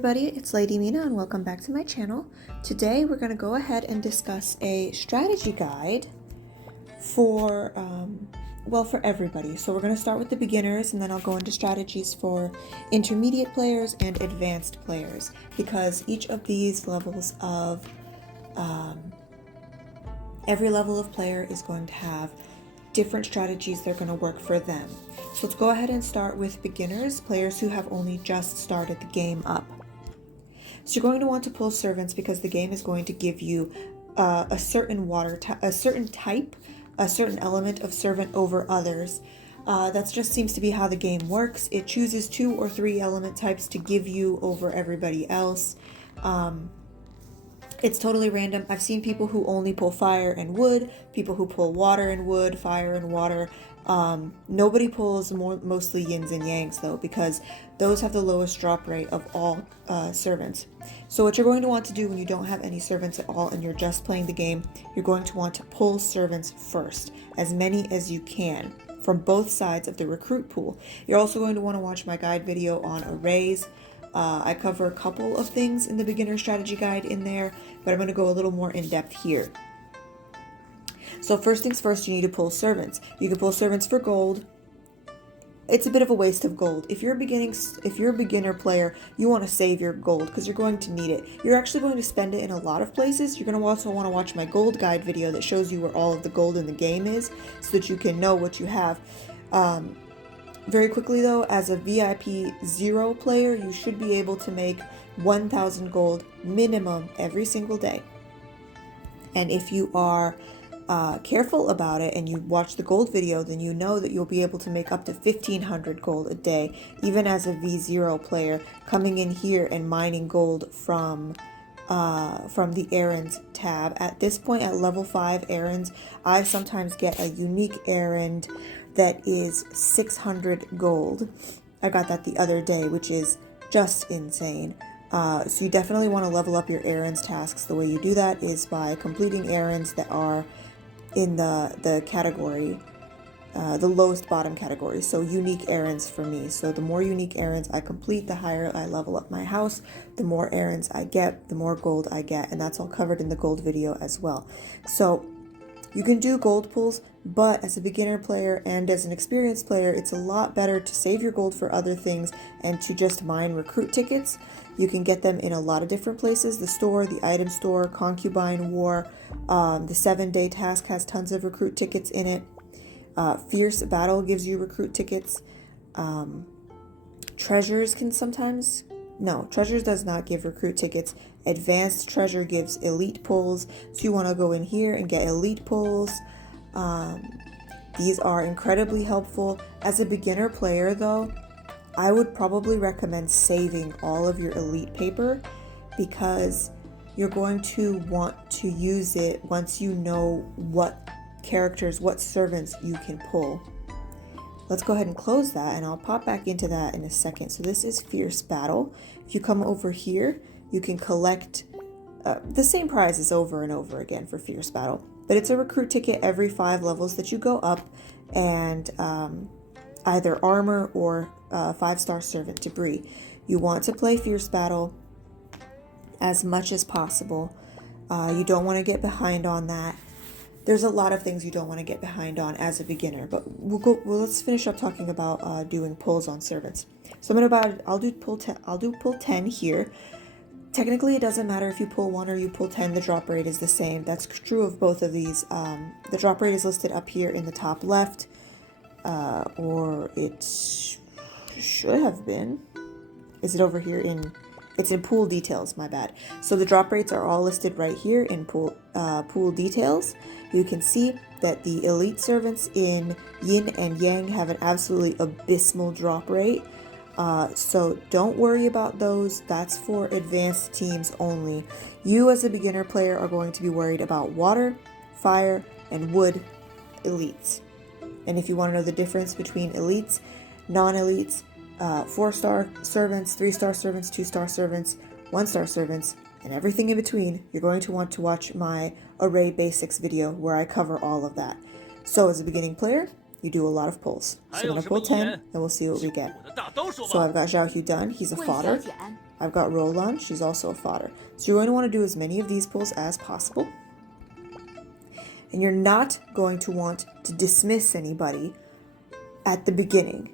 Everybody, it's Lady Mina and welcome back to my channel. Today we're going to go ahead and discuss a strategy guide for, for everybody. So we're going to start with the beginners and then I'll go into strategies for intermediate players and advanced players, because each of these levels of, every level of player is going to have different strategies that are going to work for them. So let's go ahead and start with beginners, players who have only just started the game up. So you're going to want to pull servants because the game is going to give you a certain a certain element of servant over others. That just seems to be how the game works. It chooses 2 or 3 element types to give you over everybody else. It's totally random. I've seen people who only pull fire and wood, people who pull water and wood, fire and water. Nobody pulls mostly yins and yangs though, because those have the lowest drop rate of all servants. So what you're going to want to do when you don't have any servants at all and you're just playing the game, you're going to want to pull servants first, as many as you can, from both sides of the recruit pool. You're also going to want to watch my guide video on arrays. I cover a couple of things in the beginner strategy guide in there, but I'm going to go a little more in depth here. So first things first, you need to pull servants. You can pull servants for gold. It's a bit of a waste of gold. If you're a beginner player, you want to save your gold because you're going to need it. You're actually going to spend it in a lot of places. You're going to also want to watch my gold guide video that shows you where all of the gold in the game is, so that you can know what you have. Very quickly though, as a VIP 0 player, you should be able to make 1,000 gold minimum every single day. And if you are careful about it and you watch the gold video, then you know that you'll be able to make up to 1,500 gold a day, even as a V0 player, coming in here and mining gold from the errands tab. At this point, at level 5 errands, I sometimes get a unique errand that is 600 gold. I got that the other day, which is just insane. So you definitely want to level up your errands tasks. The way you do that is by completing errands that are in the category, the lowest bottom category. So unique errands for me. So the more unique errands I complete, the higher I level up my house. The more errands I get, the more gold I get. And that's all covered in the gold video as well. So you can do gold pulls, but as a beginner player and as an experienced player, it's a lot better to save your gold for other things and to just mine recruit tickets. You can get them in a lot of different places. The store, the item store, concubine war, the 7-day task has tons of recruit tickets in it. Fierce battle gives you recruit tickets. Treasures can sometimes... No, treasures does not give recruit tickets. Advanced treasure gives elite pulls. So you want to go in here and get elite pulls. These are incredibly helpful. As a beginner player though, I would probably recommend saving all of your elite paper, because you're going to want to use it once you know what characters, what servants you can pull. Let's go ahead and close that and I'll pop back into that in a second. So this is Fierce Battle. If you come over here, you can collect the same prizes over and over again for Fierce Battle. But it's a recruit ticket every 5 levels that you go up, and either armor or 5-star servant debris. You want to play Fierce Battle as much as possible. You don't want to get behind on that. There's a lot of things you don't want to get behind on as a beginner, but let's finish up talking about doing pulls on servants. So I'll do pull 10 here. Technically, it doesn't matter if you pull 1 or you pull 10, the drop rate is the same. That's true of both of these. The drop rate is listed up here in the top left, or it should have been. Is it over here in... It's in pool details, my bad. So the drop rates are all listed right here in pool details. You can see that the elite servants in yin and yang have an absolutely abysmal drop rate. So don't worry about those. That's for advanced teams only. You as a beginner player are going to be worried about water, fire, and wood elites. And if you want to know the difference between elites, non-elites, 4-star servants, 3-star servants, 2-star servants, 1-star servants, and everything in between, you're going to want to watch my array basics video where I cover all of that. So as a beginning player, you do a lot of pulls. So I'm going to pull 10 and we'll see what we get. So I've got Zhao Hu done. He's a fodder. I've got Roland, she's also a fodder. So you're going to want to do as many of these pulls as possible. And you're not going to want to dismiss anybody at the beginning.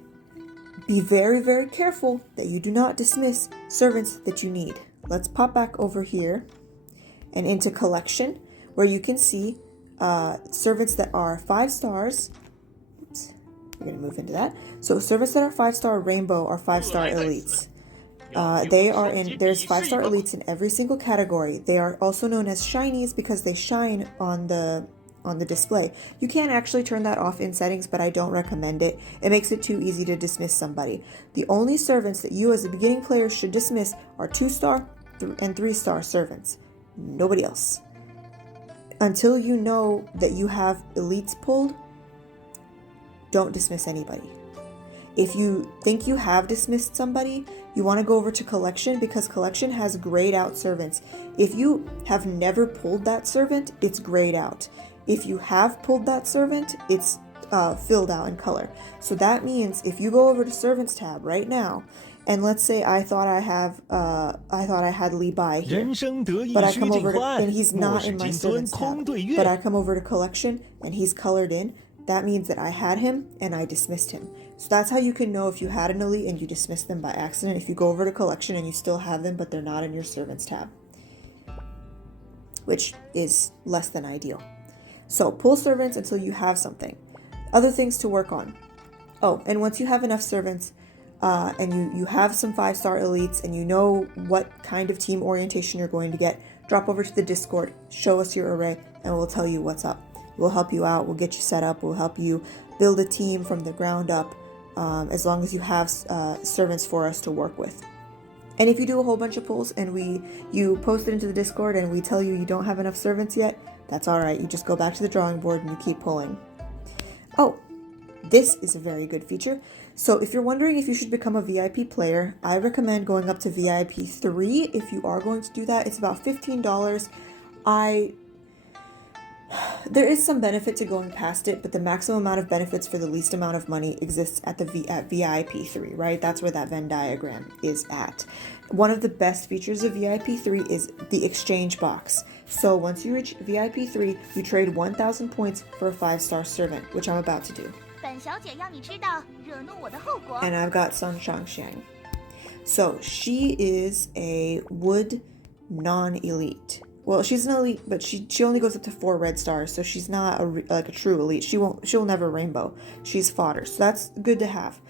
Be very, very careful that you do not dismiss servants that you need. Let's pop back over here and into collection, where you can see servants that are 5 stars. Oops, we're going to move into that. So servants that are 5-star rainbow are 5-star elites. There's 5-star elites in every single category. They are also known as shinies because they shine on the display. You can actually turn that off in settings, but I don't recommend it. It makes it too easy to dismiss somebody. The only servants that you as a beginning player should dismiss are 2-star and 3-star servants. Nobody else. Until you know that you have elites pulled, don't dismiss anybody. If you think you have dismissed somebody, you want to go over to collection, because collection has grayed out servants. If you have never pulled that servant, it's grayed out. If you have pulled that servant, it's filled out in color. So that means if you go over to servants tab right now, and let's say I thought I had Li Bai here, but I come over to, and he's not in my servants tab, but I come over to collection and he's colored in, that means that I had him and I dismissed him. So that's how you can know if you had an elite and you dismissed them by accident, if you go over to collection and you still have them but they're not in your servants tab, which is less than ideal. So pull servants until you have something. Other things to work on. Oh, and once you have enough servants and you have some 5-star elites and you know what kind of team orientation you're going to get, drop over to the Discord, show us your array, and we'll tell you what's up. We'll help you out, we'll get you set up, we'll help you build a team from the ground up, as long as you have servants for us to work with. And if you do a whole bunch of pulls and you post it into the Discord and we tell you don't have enough servants yet, that's all right. You just go back to the drawing board and you keep pulling. Oh, this is a very good feature. So if you're wondering if you should become a VIP player, I recommend going up to VIP 3 if you are going to do that. It's about $15. There is some benefit to going past it, but the maximum amount of benefits for the least amount of money exists at VIP 3, right? That's where that Venn diagram is at. One of the best features of VIP 3 is the exchange box. So once you reach VIP 3, you trade 1,000 points for a 5-star servant, which I'm about to do. And I've got Sun Shangxiang. So she is a wood non-elite. Well, she's an elite, but she only goes up to 4 red stars, so she's not like a true elite. She'll never rainbow. She's fodder, so that's good to have.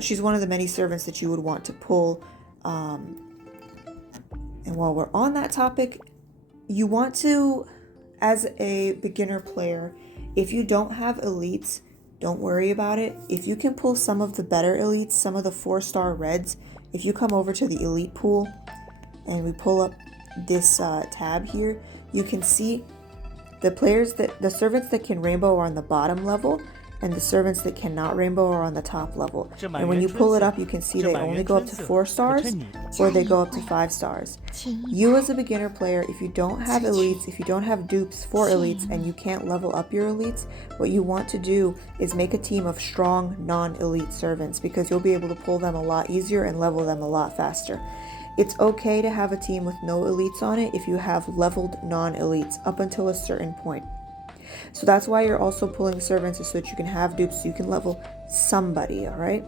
She's one of the many servants that you would want to pull. And while we're on that topic, you want to, as a beginner player, if you don't have elites, don't worry about it. If you can pull some of the better elites, some of the 4-star reds, if you come over to the elite pool and we pull up this tab here, you can see the servants that can rainbow are on the bottom level, and the servants that cannot rainbow are on the top level. And when you pull it up, you can see they only go up to 4 stars or they go up to 5 stars. You as a beginner player, if you don't have elites, if you don't have dupes for elites and you can't level up your elites, what you want to do is make a team of strong non-elite servants, because you'll be able to pull them a lot easier and level them a lot faster. It's okay to have a team with no elites on it if you have leveled non-elites up until a certain point. So that's why you're also pulling servants, is so that you can have dupes, so you can level somebody, all right?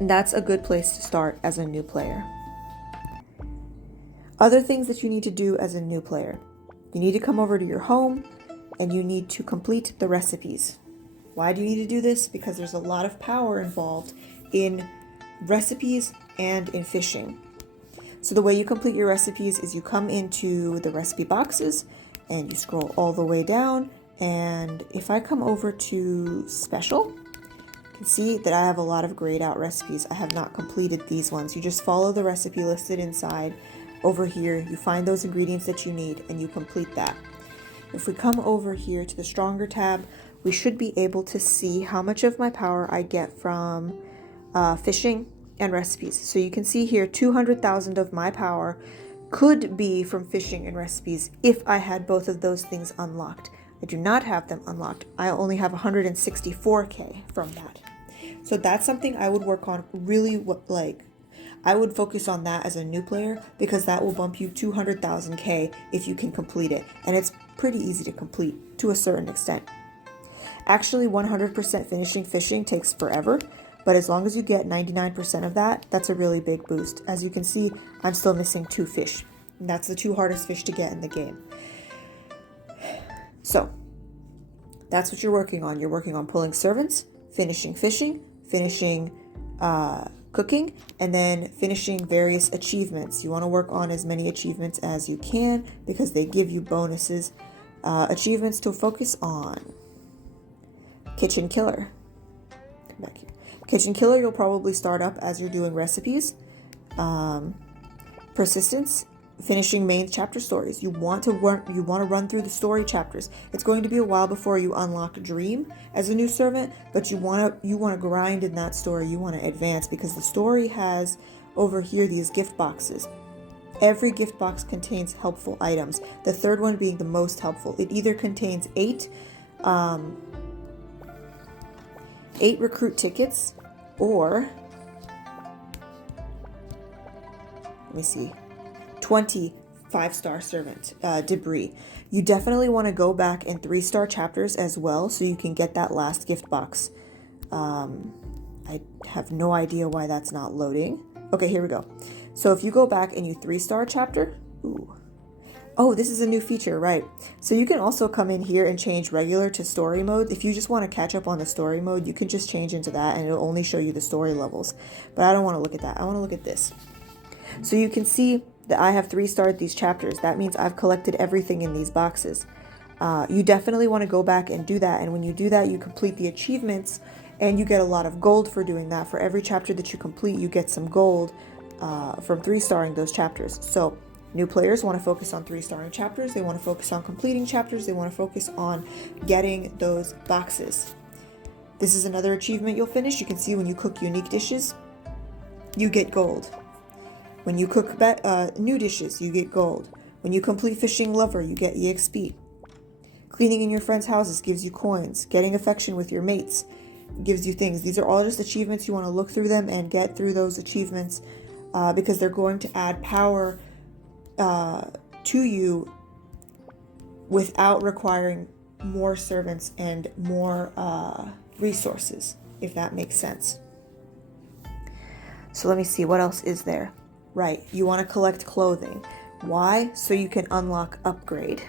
And that's a good place to start as a new player. Other things that you need to do as a new player. You need to come over to your home and you need to complete the recipes. Why do you need to do this? Because there's a lot of power involved in recipes and in fishing. So the way you complete your recipes is you come into the recipe boxes and you scroll all the way down, and if I come over to special, you can see that I have a lot of grayed out recipes. I have not completed these ones. You just follow the recipe listed inside. Over here, you find those ingredients that you need and you complete that. If we come over here to the stronger tab, we should be able to see how much of my power I get from fishing and recipes. So you can see here 200,000 of my power could be from fishing and recipes if I had both of those things unlocked. I do not have them unlocked. I only have 164k from that. So that's something I would work on really, I would focus on that as a new player because that will bump you 200,000k if you can complete it. And it's pretty easy to complete to a certain extent. Actually, 100% finishing fishing takes forever, but as long as you get 99% of that, that's a really big boost. As you can see, I'm still missing 2 fish. And that's the 2 hardest fish to get in the game. So, that's what you're working on. You're working on pulling servants, finishing fishing, finishing cooking, and then finishing various achievements. You want to work on as many achievements as you can because they give you bonuses. Achievements to focus on. Kitchen Killer. Come back here. Kitchen Killer, you'll probably start up as you're doing recipes. Persistence, finishing main chapter stories. You want to run through the story chapters. It's going to be a while before you unlock Dream as a new servant, but you want to grind in that story. You want to advance because the story has over here these gift boxes. Every gift box contains helpful items. The third one being the most helpful. It either contains 8 recruit tickets, or let me see, 20 5-star servant debris. You definitely want to go back in 3-star chapters as well so you can get that last gift box. I have no idea why that's not loading. Okay, here we go. So if you go back and you 3-star chapter, oh, this is a new feature, right? So you can also come in here and change regular to story mode. If you just want to catch up on the story mode, you can just change into that and it'll only show you the story levels. But I don't want to look at that. I want to look at this. So you can see that I have 3-starred these chapters. That means I've collected everything in these boxes. You definitely want to go back and do that. And when you do that, you complete the achievements and you get a lot of gold for doing that. For every chapter that you complete, you get some gold from 3-starring those chapters. So new players want to focus on 3-starring chapters. They want to focus on completing chapters. They want to focus on getting those boxes. This is another achievement you'll finish. You can see when you cook unique dishes, you get gold. When you cook new dishes, you get gold. When you complete Fishing Lover, you get EXP. Cleaning in your friends' houses gives you coins. Getting affection with your mates gives you things. These are all just achievements. You want to look through them and get through those achievements because they're going to add power to you without requiring more servants and more resources, if that makes sense. So let me see, what else is there? Right, you want to collect clothing. Why? So you can unlock upgrade.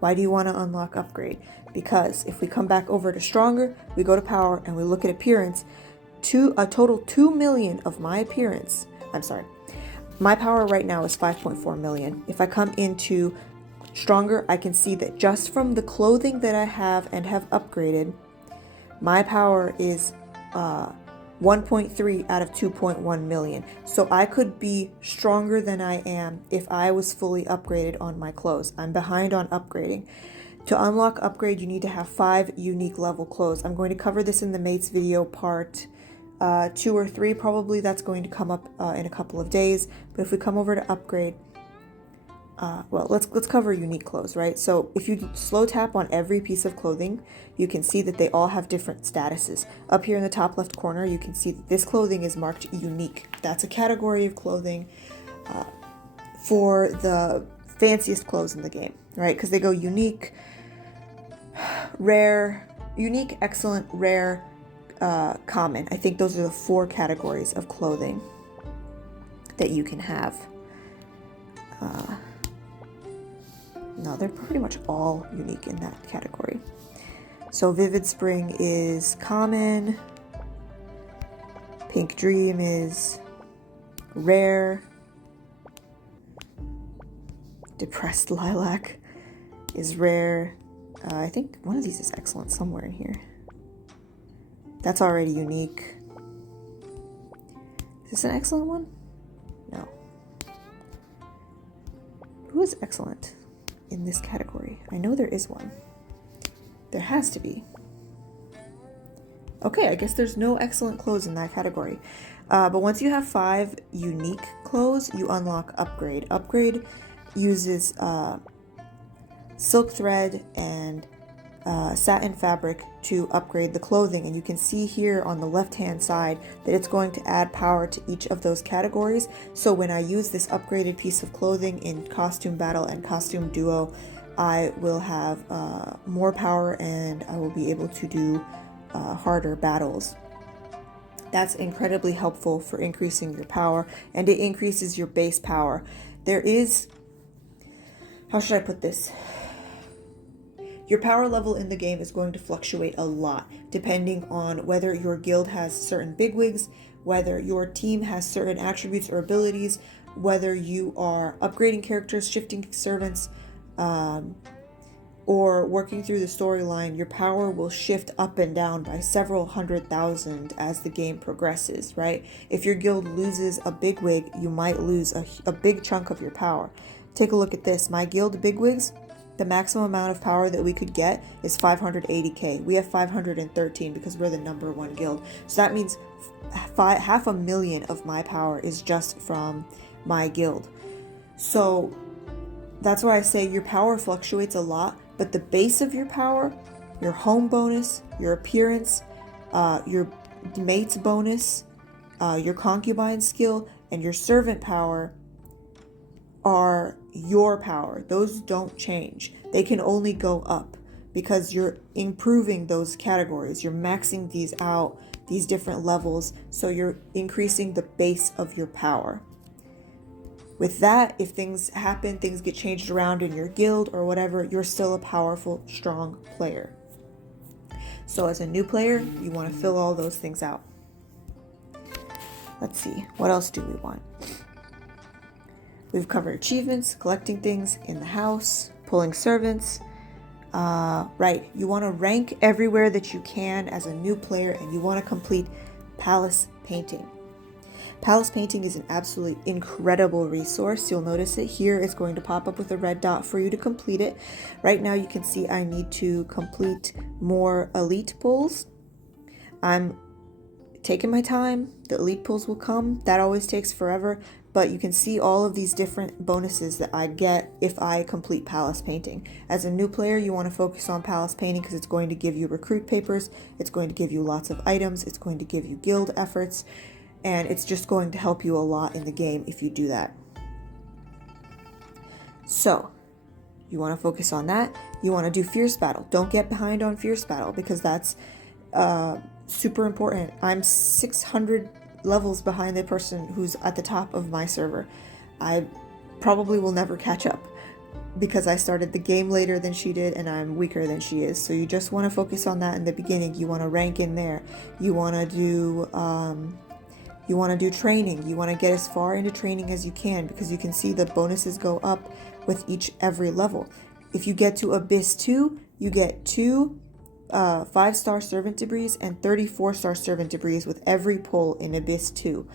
Why do you want to unlock upgrade? Because if we come back over to stronger, we go to power and we look at appearance, a total 2 million of my appearance, my power right now is 5.4 million. If I come into stronger, I can see that just from the clothing that I have and have upgraded, my power is 1.3 out of 2.1 million. So I could be stronger than I am if I was fully upgraded on my clothes. I'm behind on upgrading. To unlock upgrade, you need to have 5 unique level clothes. I'm going to cover this in the mates video part 2 or 3 probably. That's going to come up in a couple of days. But if we come over to upgrade, well, let's cover unique clothes, right? So if you slow tap on every piece of clothing, you can see that they all have different statuses. Up here in the top left corner, you can see that this clothing is marked unique. That's a category of clothing for the fanciest clothes in the game, right? Because they go unique, rare, unique, excellent, rare, common. I think those are the 4 categories of clothing that you can have. No, they're pretty much all unique in that category. So Vivid Spring is common. Pink Dream is rare. Depressed Lilac is rare. I think one of these is excellent somewhere in here. That's already unique. Is this an excellent one? No. Who is excellent in this category? I know there is one. There has to be. Okay, I guess there's no excellent clothes in that category. But once you have 5 unique clothes, you unlock upgrade. Upgrade uses silk thread and satin fabric to upgrade the clothing. And you can see here on the left hand side that it's going to add power to each of those categories. So when I use this upgraded piece of clothing in costume battle and costume duo, I will have more power and I will be able to do harder battles. That's incredibly helpful for increasing your power, and it increases your base power. There is, how should I put this? Your power level in the game is going to fluctuate a lot depending on whether your guild has certain bigwigs, whether your team has certain attributes or abilities, whether you are upgrading characters, shifting servants, or working through the storyline. Your power will shift up and down by several 100,000 as the game progresses, right? If your guild loses a bigwig, you might lose a big chunk of your power. Take a look at this. My guild bigwigs, the maximum amount of power that we could get is 580k. We have 513 because we're the #1 guild. So that means 500,000 of my power is just from my guild. So that's why I say your power fluctuates a lot, but the base of your power, your home bonus, your appearance, your mate's bonus, your concubine skill, and your servant power are your power. Those don't change. They can only go up because you're improving those categories. You're maxing these out, these different levels, so you're increasing the base of your power. With that, if things happen, things get changed around in your guild or whatever, you're still a powerful, strong player. So as a new player, you want to fill all those things out. Let's see, what else do we want? We've covered achievements, collecting things in the house, pulling servants. Right, you want to rank everywhere that you can as a new player, and you want to complete palace painting. Palace painting is an absolutely incredible resource. You'll notice it here. It's going to pop up with a red dot for you to complete it. Right now you can see I need to complete more elite pulls. I'm taking my time. The elite pulls will come. That always takes forever. But you can see all of these different bonuses that I get if I complete palace painting. As a new player, you want to focus on palace painting because it's going to give you recruit papers. It's going to give you lots of items. It's going to give you guild efforts. And it's just going to help you a lot in the game if you do that. So, you want to focus on that. You want to do fierce battle. Don't get behind on fierce battle because that's super important. I'm 600 levels behind the person who's at the top of my server. I probably will never catch up because I started the game later than she did and I'm weaker than she is. So you just want to focus on that in the beginning. You want to rank in there. You want to do training. You want to get as far into training as you can because you can see the bonuses go up with every level. If you get to Abyss 2, you get 2 5-star servant debris and 34-star servant debris with every pull in Abyss 2.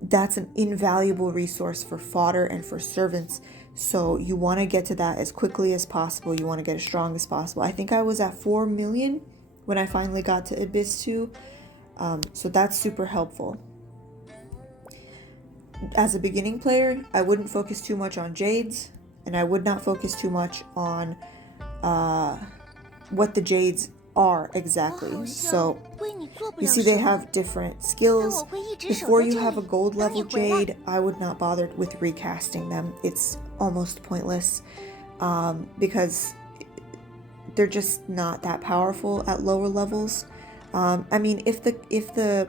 That's an invaluable resource for fodder and for servants. So you want to get to that as quickly as possible. You want to get as strong as possible. I think I was at 4 million when I finally got to Abyss 2. So that's super helpful. As a beginning player, I wouldn't focus too much on jades, and I would not focus too much on what the jades are exactly. So you see they have different skills. Before you have a gold level jade, I would not bother with recasting them. It's almost pointless because they're just not that powerful at lower levels. I mean, if the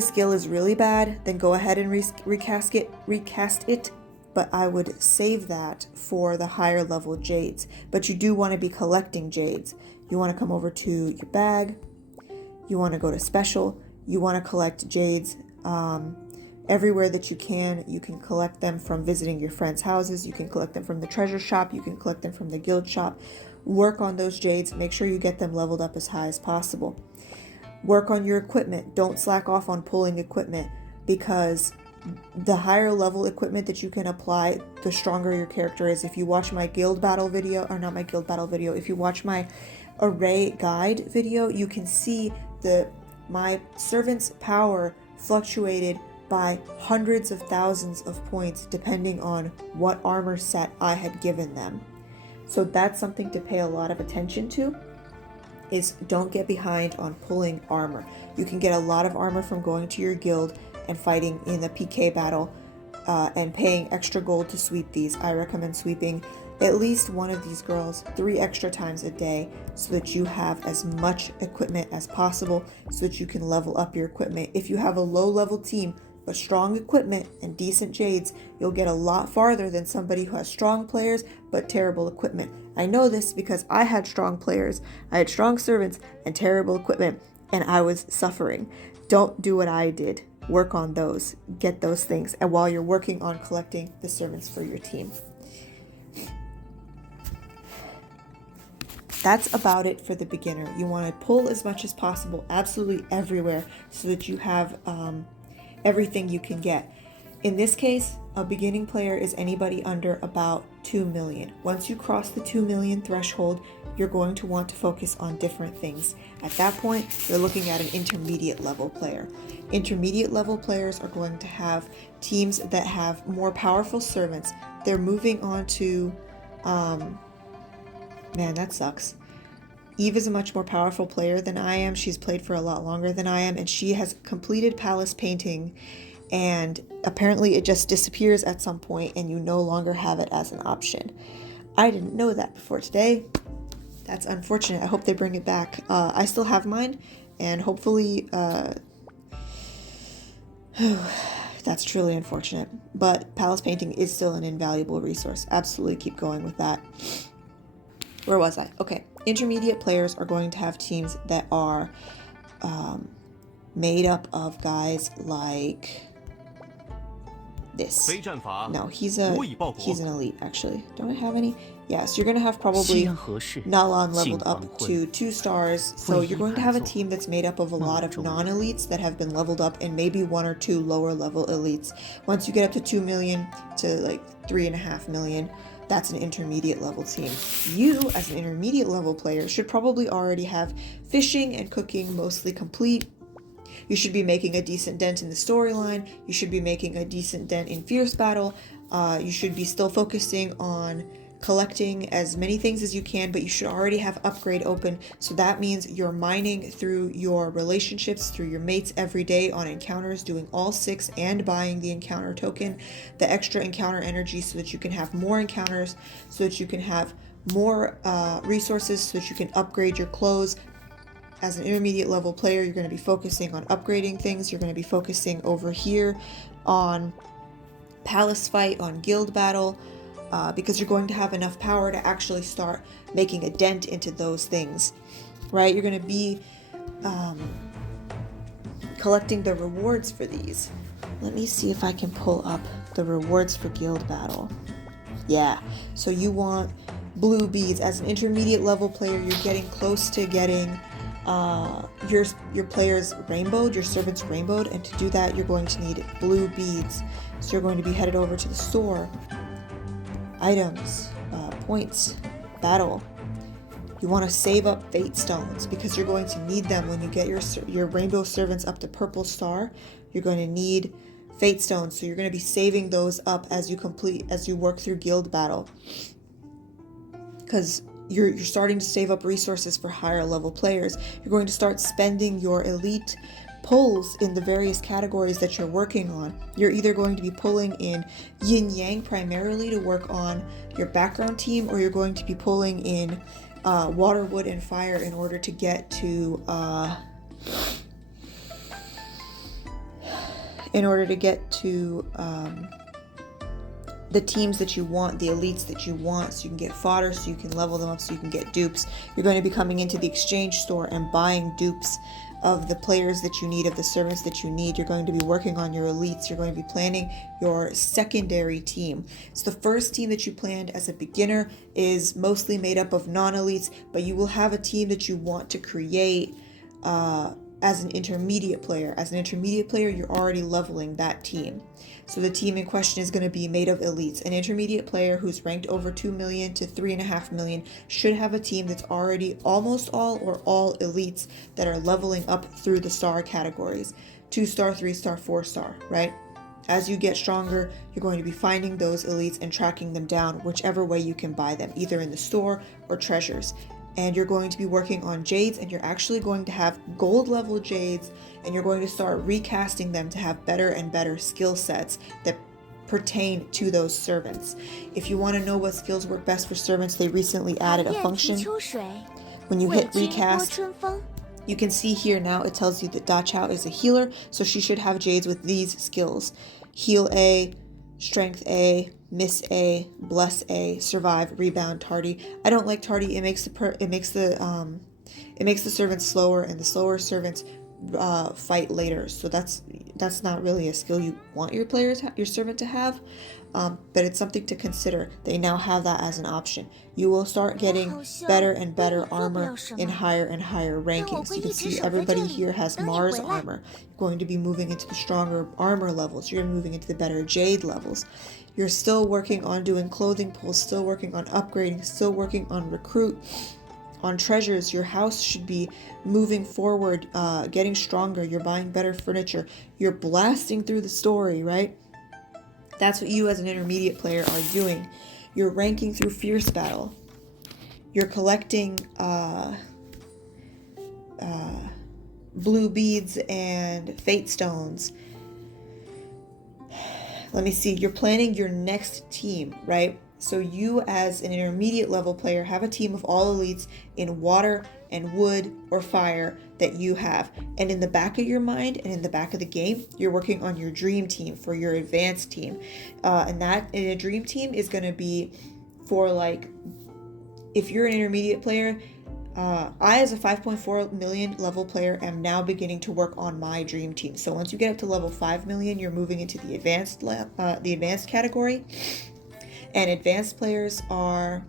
skill is really bad, then go ahead and recast it. But I would save that for the higher level jades. But you do want to be collecting jades. You want to come over to your bag. You want to go to special. You want to collect jades everywhere that you can. You can collect them from visiting your friends' houses. You can collect them from the treasure shop. You can collect them from the guild shop. Work on those jades. Make sure you get them leveled up as high as possible. Work on your equipment. Don't slack off on pulling equipment because the higher level equipment that you can apply, the stronger your character is. If you watch my guild battle video, or not my guild battle video, if you watch my array guide video, you can see my servant's power fluctuated by hundreds of thousands of points depending on what armor set I had given them. So that's something to pay a lot of attention to, is don't get behind on pulling armor. You can get a lot of armor from going to your guild and fighting in the PK battle and paying extra gold to sweep these. I recommend sweeping at least one of these girls 3 extra times a day so that you have as much equipment as possible so that you can level up your equipment. If you have a low level team but strong equipment and decent jades, you'll get a lot farther than somebody who has strong players but terrible equipment. I know this because I had strong players, I had strong servants and terrible equipment, and I was suffering. Don't do what I did. Work on those, get those things, and while you're working on collecting the servants for your team. That's about it for the beginner. You want to pull as much as possible, absolutely everywhere, so that you have everything you can get. In this case, a beginning player is anybody under about 2 million. Once you cross the 2 million threshold, you're going to want to focus on different things. At that point, you're looking at an intermediate level player. Intermediate level players are going to have teams that have more powerful servants. They're moving on to, man, that sucks. Eve is a much more powerful player than I am. She's played for a lot longer than I am, and she has completed palace painting, and apparently it just disappears at some point and you no longer have it as an option. I didn't know that before today. That's unfortunate. I hope they bring it back. I still have mine, and hopefully that's truly unfortunate, but palace painting is still an invaluable resource. Absolutely keep going with that. Where was I? Okay, intermediate players are going to have teams that are made up of guys like this. No, he's an elite, actually. Don't I have any? Yeah, so you're going to have probably Nalan leveled up to 2 stars. So you're going to have a team that's made up of a lot of non-elites that have been leveled up, and maybe 1 or 2 lower level elites. Once you get up to 2 million to like 3.5 million, that's an intermediate level team. You, as an intermediate level player, should probably already have fishing and cooking mostly complete. You should be making a decent dent in the storyline. You should be making a decent dent in fierce battle. You should be still focusing on collecting as many things as you can, but you should already have upgrade open. So that means you're mining through your relationships, through your mates every day on encounters, doing all 6 and buying the encounter token, the extra encounter energy, so that you can have more encounters, so that you can have more resources, so that you can upgrade your clothes. As an intermediate level player, you're going to be focusing on upgrading things. You're going to be focusing over here on palace fight, on guild battle, because you're going to have enough power to actually start making a dent into those things, right? You're going to be collecting the rewards for these. Let me see if I can pull up the rewards for guild battle. Yeah, so you want blue beads. As an intermediate level player, you're getting close to getting your players rainbowed, your servants rainbowed, and to do that you're going to need blue beads. So you're going to be headed over to the store, items, points, battle. You want to save up fate stones because you're going to need them when you get your rainbow servants up to purple star. You're going to need fate stones, so you're going to be saving those up as you work through guild battle, because you're starting to save up resources for higher level players. You're going to start spending your elite pulls in the various categories that you're working on. You're either going to be pulling in yin yang primarily to work on your background team, or you're going to be pulling in water, wood, and fire in order to get to the teams that you want, the elites that you want, so you can get fodder, so you can level them up, so you can get dupes. You're going to be coming into the exchange store and buying dupes of the players that you need, of the servants that you need. You're going to be working on your elites. You're going to be planning your secondary team. So the first team that you planned as a beginner is mostly made up of non-elites, but you will have a team that you want to create as an intermediate player. As an intermediate player, you're already leveling that team. So the team in question is going to be made of elites. An intermediate player who's ranked over 2 million to 3.5 million should have a team that's already almost all or all elites that are leveling up through the star categories. 2 star, 3 star, 4 star, right? As you get stronger, you're going to be finding those elites and tracking them down whichever way you can buy them, either in the store or treasures. And you're going to be working on jades, and you're actually going to have gold level jades, and you're going to start recasting them to have better and better skill sets that pertain to those servants. If you want to know what skills work best for servants, they recently added a function. When you hit recast, you can see here now it tells you that Da Chao is a healer, so she should have jades with these skills: heal A, strength A, miss A, bless A, survive, rebound, tardy. I don't like tardy. It makes the servants slower, and the slower servants fight later. So that's not really a skill you want your servant to have. But it's something to consider. They now have that as an option. You will start getting better and better armor in higher and higher rankings. You can see everybody here has Mars armor. You're going to be moving into the stronger armor levels. You're moving into the better jade levels. You're still working on doing clothing pulls, still working on upgrading, still working on recruit, on treasures. Your house should be moving forward, getting stronger. You're buying better furniture. You're blasting through the story, right? That's what you as an intermediate player are doing. You're ranking through fierce battle. You're collecting blue beads and fate stones. Let me see. You're planning your next team, right? So you as an intermediate level player have a team of all elites in water and wood or fire that you have. And in the back of your mind and in the back of the game, you're working on your dream team for your advanced team. And that in a dream team is going to be for, like, if you're an intermediate player, I as a 5.4 million level player am now beginning to work on my dream team. So once you get up to level 5 million, you're moving into the advanced category. And advanced players are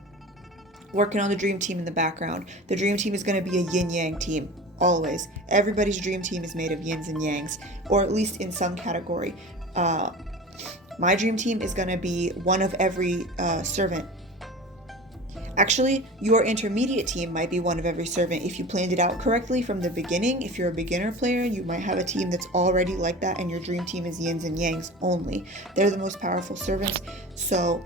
working on the dream team in the background. The dream team is going to be a yin-yang team, always. Everybody's dream team is made of yins and yangs, or at least in some category. My dream team is going to be one of every servant. Actually, your intermediate team might be one of every servant if you planned it out correctly from the beginning. If you're a beginner player, you might have a team that's already like that, and your dream team is yins and yangs only. They're the most powerful servants, so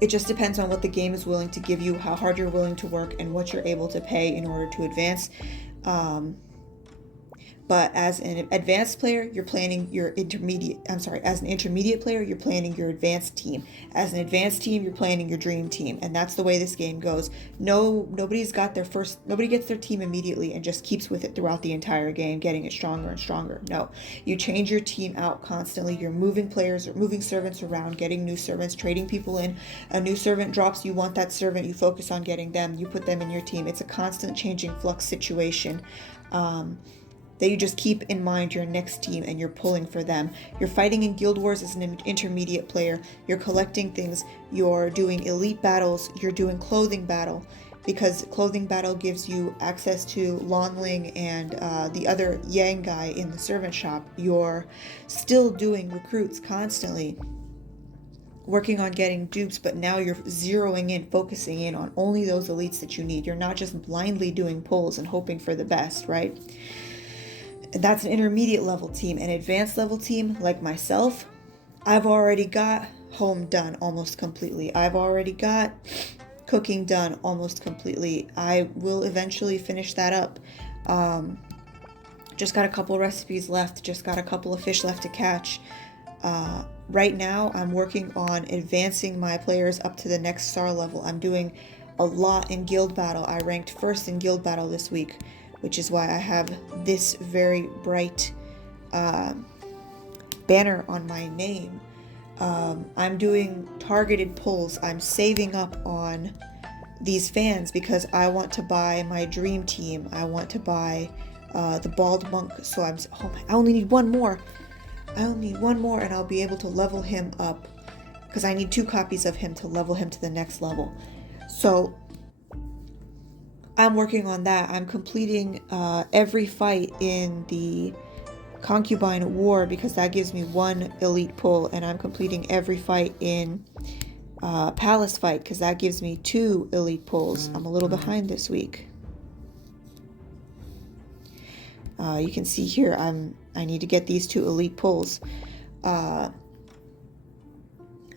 it just depends on what the game is willing to give you, how hard you're willing to work, and what you're able to pay in order to advance. But as an advanced player, you're planning your as an intermediate player, you're planning your advanced team. As an advanced team, you're planning your dream team. And that's the way this game goes. Nobody gets their team immediately and just keeps with it throughout the entire game, getting it stronger and stronger. No, you change your team out constantly. You're moving players, or moving servants around, getting new servants, trading people in. A new servant drops, you want that servant, you focus on getting them, you put them in your team. It's a constant changing flux situation. That you just keep in mind your next team and you're pulling for them. You're fighting in guild wars as an intermediate player. You're collecting things. You're doing elite battles. You're doing clothing battle, because clothing battle gives you access to Lonling and the other Yang guy in the servant shop. You're still doing recruits constantly, working on getting dupes, but now you're zeroing in, focusing in on only those elites that you need. You're not just blindly doing pulls and hoping for the best, right? That's an intermediate level team. An advanced level team like myself, I've already got home done almost completely. I've already got cooking done almost completely. I will eventually finish that up. Just got a couple recipes left, just got a couple of fish left to catch. Right now I'm working on advancing my players up to the next star level. I'm doing a lot in guild battle. I ranked first in guild battle this week, which is why I have this very bright banner on my name. I'm doing targeted pulls. I'm saving up on these fans because I want to buy my dream team. I want to buy the bald monk. So I only need one more. and I'll be able to level him up, because I need 2 copies of him to level him to the next level. So I'm working on that. I'm completing every fight in the concubine war, because that gives me 1 elite pull, and I'm completing every fight in palace fight, because that gives me 2 elite pulls. I'm a little behind this week. You can see here I need to get these 2 elite pulls.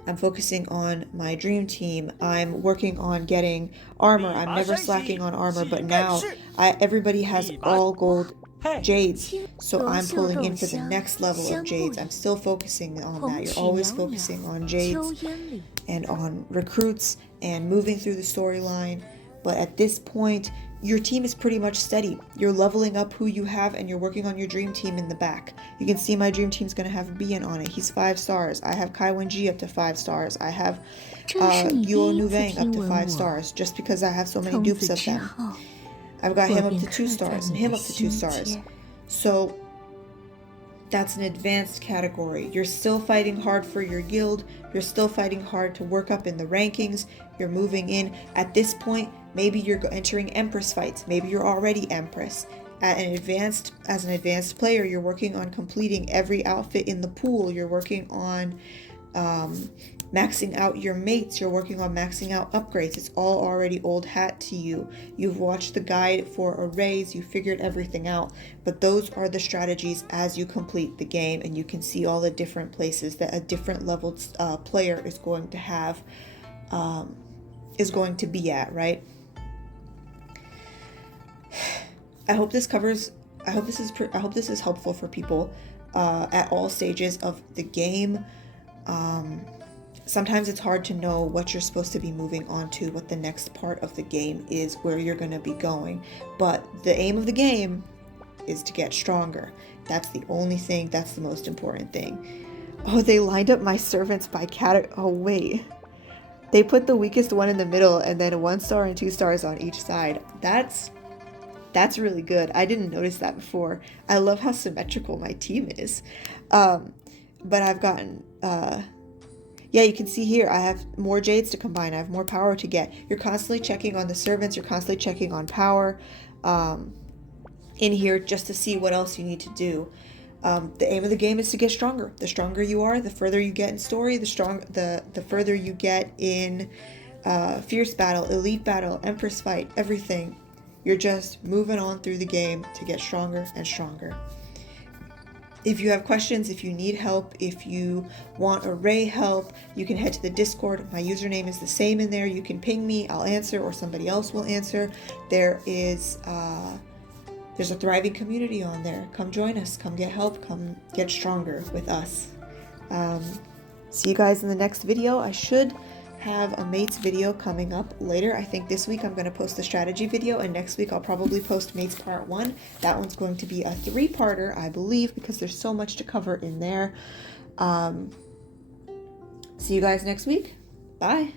I'm focusing on my dream team. I'm working on getting armor. I'm never slacking on armor, but now everybody has all gold jades, so I'm pulling in for the next level of jades. I'm still focusing on that. You're always focusing on jades and on recruits and moving through the storyline, but at this point your team is pretty much steady. You're leveling up who you have, and you're working on your dream team in the back. You can see my dream team's going to have Bian on it. He's 5 stars. I have Kai Wen-ji up to 5 stars. I have Guo Nuvang up to 5 stars, just because I have so many dupes of them. I've got him up to 2 stars and him up to 2 stars. So that's an advanced category. You're still fighting hard for your guild. You're still fighting hard to work up in the rankings. You're moving in. At this point, maybe you're entering Empress fights. Maybe you're already Empress. As an advanced player, you're working on completing every outfit in the pool. You're working on maxing out your mates. You're working on maxing out upgrades. It's all already old hat to you. You've watched the guide for arrays. You figured everything out. But those are the strategies as you complete the game, and you can see all the different places that a different leveled player is going to have, is going to be at, right? I hope this is helpful for people at all stages of the game. Sometimes it's hard to know what you're supposed to be moving on to, what the next part of the game is, where you're going to be going. But the aim of the game is to get stronger. That's the only thing, that's the most important thing. Oh, they lined up my servants by category. Oh, wait. They put the weakest one in the middle and then 1 star and 2 stars on each side. That's really good. I didn't notice that before. I love how symmetrical my team is. But I've gotten... yeah, you can see here, I have more jades to combine. I have more power to get. You're constantly checking on the servants. You're constantly checking on power in here just to see what else you need to do. The aim of the game is to get stronger. The stronger you are, the further you get in story, the further you get in fierce battle, elite battle, empress fight, everything. You're just moving on through the game to get stronger and stronger. If you have questions, if you need help, if you want array help, you can head to the Discord. My username is the same in there. You can ping me, I'll answer, or somebody else will answer. There's a thriving community on there. Come join us, come get help, come get stronger with us. See you guys in the next video. I should have a mates video coming up later. I think this week I'm going to post the strategy video, and next week I'll probably post mates part 1. That one's going to be a 3-parter, I believe, because there's so much to cover in there. See you guys next week. Bye.